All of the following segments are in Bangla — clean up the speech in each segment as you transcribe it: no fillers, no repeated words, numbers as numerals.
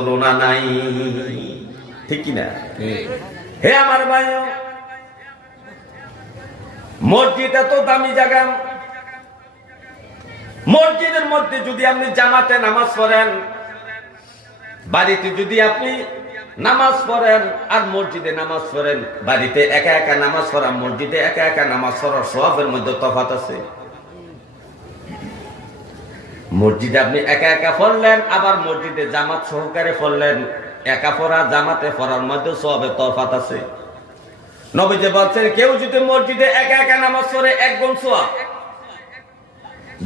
তুলনা নাই, ঠিক কিনা? হে আমার ভাই, মসজিদ এত দামি জায়গা, মসজিদের মধ্যে যদি আপনি জামাতে নামাজ পড়েন, বাড়িতে যদি আপনি নামাজ পড়েন আর মসজিদে নামাজ পড়েন, বাড়িতে একা একা নামাজ পড়া, মসজিদে একা একা নামাজ পড়ার সওয়াবের মধ্যে তফাৎ আছে। মসজিদে আপনি একা একা পড়লেন, আবার মসজিদে জামাত সহকারে পড়লেন, একা পড়া জামাতে পড়ার মধ্যে সওয়াবের তফাৎ আছে। নবীজি বলছেন, কেউ যদি মসজিদে একা একা নামাজ পড়ে 1 গুণ সওয়াব,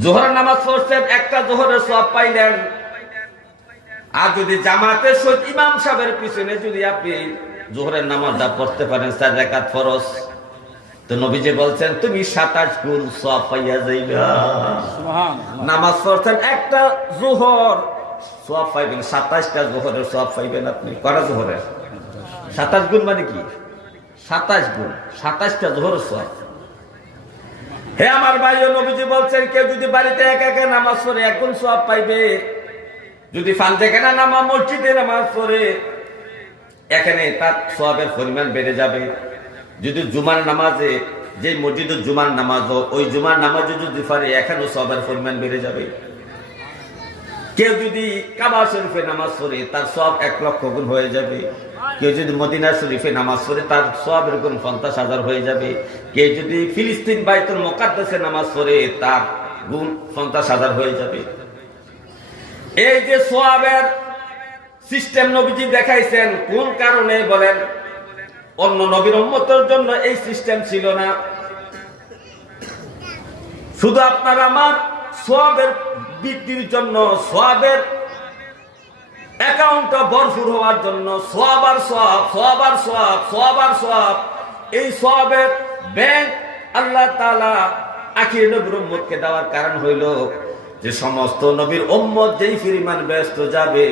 জোহরের নামাজ পড়ছেন, একটা জোহরের সওয়াব পাইলেন। আর যদি জামাতের সহিত ইমাম সাহেবের পিছনে যদি আপনি জোহরের নামাজটা পড়তে পারেন 4 রাকাত ফরজ, তো নবীজি বলছেন তুমি 27 গুণ সওয়াব পাইয়া যাইবা। নামাজ পড়ছেন একটা জোহর, সওয়াব পাইবেন 27টা জোহরের সওয়াব পাইবেন আপনি। কটা জোহরের? 27 গুণ মানে কি? 27 গুণ, 27টা জোহরের সওয়াব। হে আমার ভাই, নবীজি বলছেন কেউ যদি বাড়িতে একা একা নামাজ পড়ে 1 গুণ সওয়াব পাইবে। যদি ফানজেখানা নামা মসজিদে নামাজ পড়ে, এখানে তার সওয়াবের পরিমাণ বেড়ে যাবে। যদি জুমার নামাজে, যে মসজিদের জুমার নামাজ, ওই জুমার নামাজে যদি পারে, এখানেও সওয়াবের পরিমাণ বেড়ে যাবে। কেউ যদি কাবা শরীফে নামাজ পড়ে, তার সওয়াব 1 লক্ষ গুণ হয়ে যাবে। কেউ যদি মদিনা শরীফে নামাজ পড়ে, তার সওয়াবের গুণ 50,000 হয়ে যাবে। কেউ যদি ফিলিস্তিন বাইতুল মুকাদ্দাসে নামাজ পড়ে, তার গুণ 50,000 হয়ে যাবে। এই যে সওয়াবের সিস্টেম নবীজি দেখাইছেন, কোন কারণে বলেন? অন্য নবীর উম্মতের জন্য এই সিস্টেম ছিল না। শুধু আপনার আমার সওয়াবের বৃদ্ধির জন্য, সওয়াবের অ্যাকাউন্টটা ভরপুর হওয়ার জন্য, সওয়াব আর সওয়াব, সওয়াব আর সওয়াব, সওয়াব আর সওয়াব, এই সওয়াবের ব্যাংক আল্লাহ তাআলা আখির নবীর উম্মতকে দেওয়ার কারণ হইল যে সমস্ত নবীর উম্মত যেই পরিমাণ ব্যস্ত যাবে,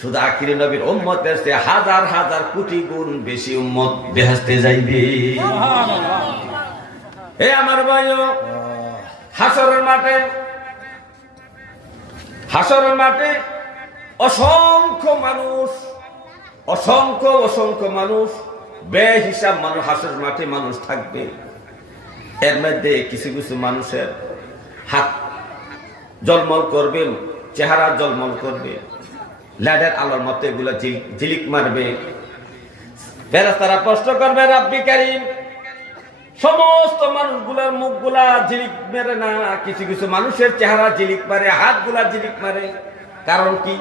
শুধু আখির নবীর উম্মতের চেয়ে হাজার হাজার কোটি গুণ বেশি উম্মত বেহেশতে যাইবে। হে আমার ভাইও, হাসরের মাঠে, হাসরের মাঠে অসংখ্য মানুষ, অসংখ্য অসংখ্য মানুষ, বেহিসাব মানুষ হাসরের মাঠে মানুষ থাকবে। এর মধ্যে কিছু কিছু মানুষের হাত জলমল করবে, চেহারা জলমল করবে, লাইটের আলোর মতো এগুলো ঝিলিক মারবে। ফেরেশতারা প্রশ্ন করবে, রাব্বি কারীম, সমস্ত মানুষগুলোর মুখগুলা ঝিলিক মেরে না, কিছু কিছু মানুষের চেহারা ঝিলিক মারে, হাতগুলা ঝিলিক মারে, কারণ কি?